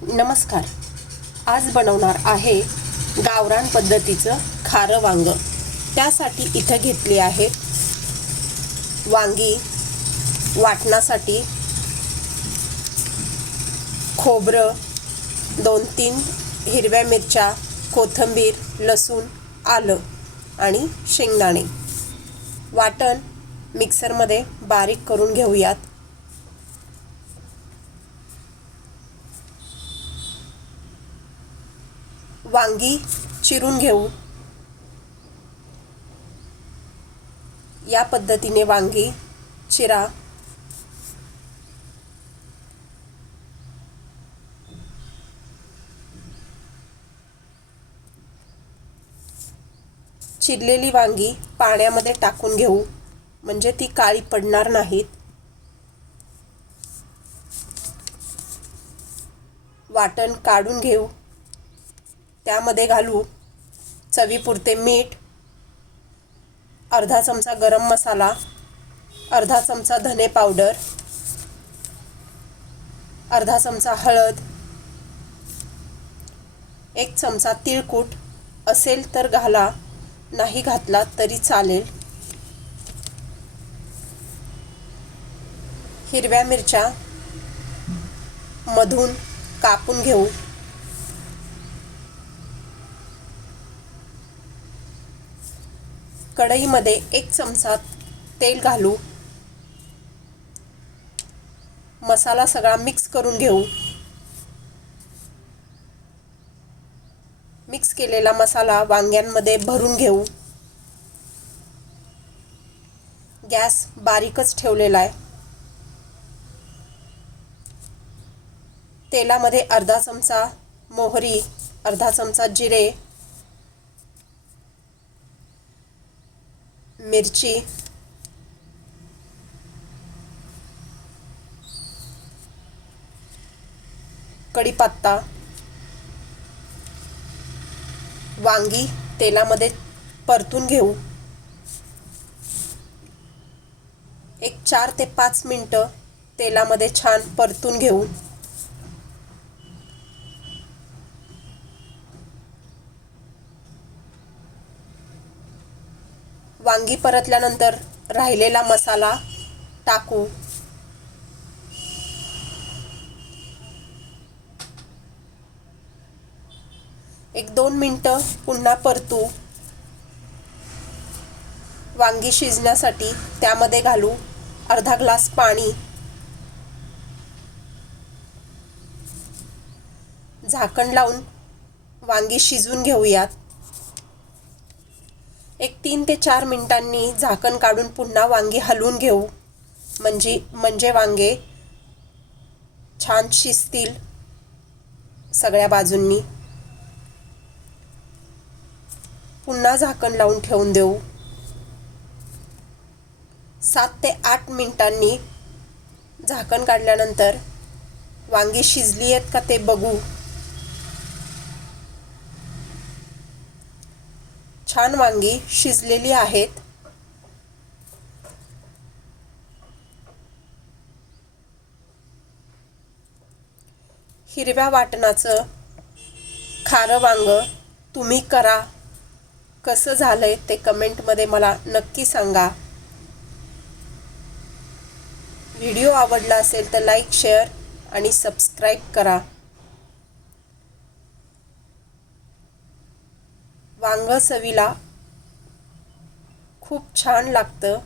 नमस्कार. आज बनवणार आहे गावरान पद्धतीचं खारं वांग. त्यासाठी इथे घेतली आहे वांगी, वाटणासाठी खोबरं, 2-3 हिरव्या मिरच्या, कोथिंबीर, लसूण, आलं आणि शेंगदाणे. वाटण मिक्सरमध्ये बारीक करून घेऊयात. वांगी चिरून घेऊ. या पद्धतीने वांगी चिरा. चिरलेली वांगी पाण्यामध्ये टाकून घेऊ म्हणजे ती काळी पडणार नाहीत. वाटण काढून घेऊ. त्यामध्ये घालू चवीपुरते मीठ, अर्धा चमचा गरम मसाला, अर्धा चमचा धने पावडर, अर्धा चमचा हळद, 1 चमचा तिळकूट असेल तर घाला, नाही घातला तरी चालेल. हिरव्या मिरच्या मधून कापून घेऊ. कढईमध्ये 1 चमचा तेल घालू. मसाला सगळा मिक्स करून घेऊ. मिक्स केलेला मसाला वांग्यांमध्ये भरून घेऊ. गॅस बारीकच ठेवलेला आहे. तेलामध्ये अर्धा चमचा मोहरी, अर्धा चमचा जिरे, मिरची, कढीपत्ता, वांगी तेलामध्ये परतून घेऊ. 4 ते 5 मिनिटं तेलामध्ये छान परतून घेऊ. वांगी परतल्यानंतर राहिलेला मसाला टाकू. एक 2 मिनिटं पुन्हा परतू. वांगी शिजण्यासाठी त्यामध्ये घालू अर्धा ग्लास पाणी. झाकण लावून वांगी शिजवून घेऊयात. 3 ते 4 मिनिटांनी झाकण काढून पुन्हा वांगी हलवून घेऊ म्हणजे वांगे छान शिजतील सगळ्या बाजूंनी. पुन्हा झाकण लावून ठेवून देऊ. 7 ते 8 मिनिटांनी झाकण काढल्यानंतर वांगी शिजली आहेत का ते बघू. छान वांगी शिजलेली आहेत. हिरव्या वाटणाचं खारं वांग तुम्ही करा. कसं झालंय ते कमेंटमध्ये मला नक्की सांगा. व्हिडिओ आवडला असेल तर लाईक, शेअर आणि सबस्क्राईब करा. वांग चवीला खूप छान लागतं.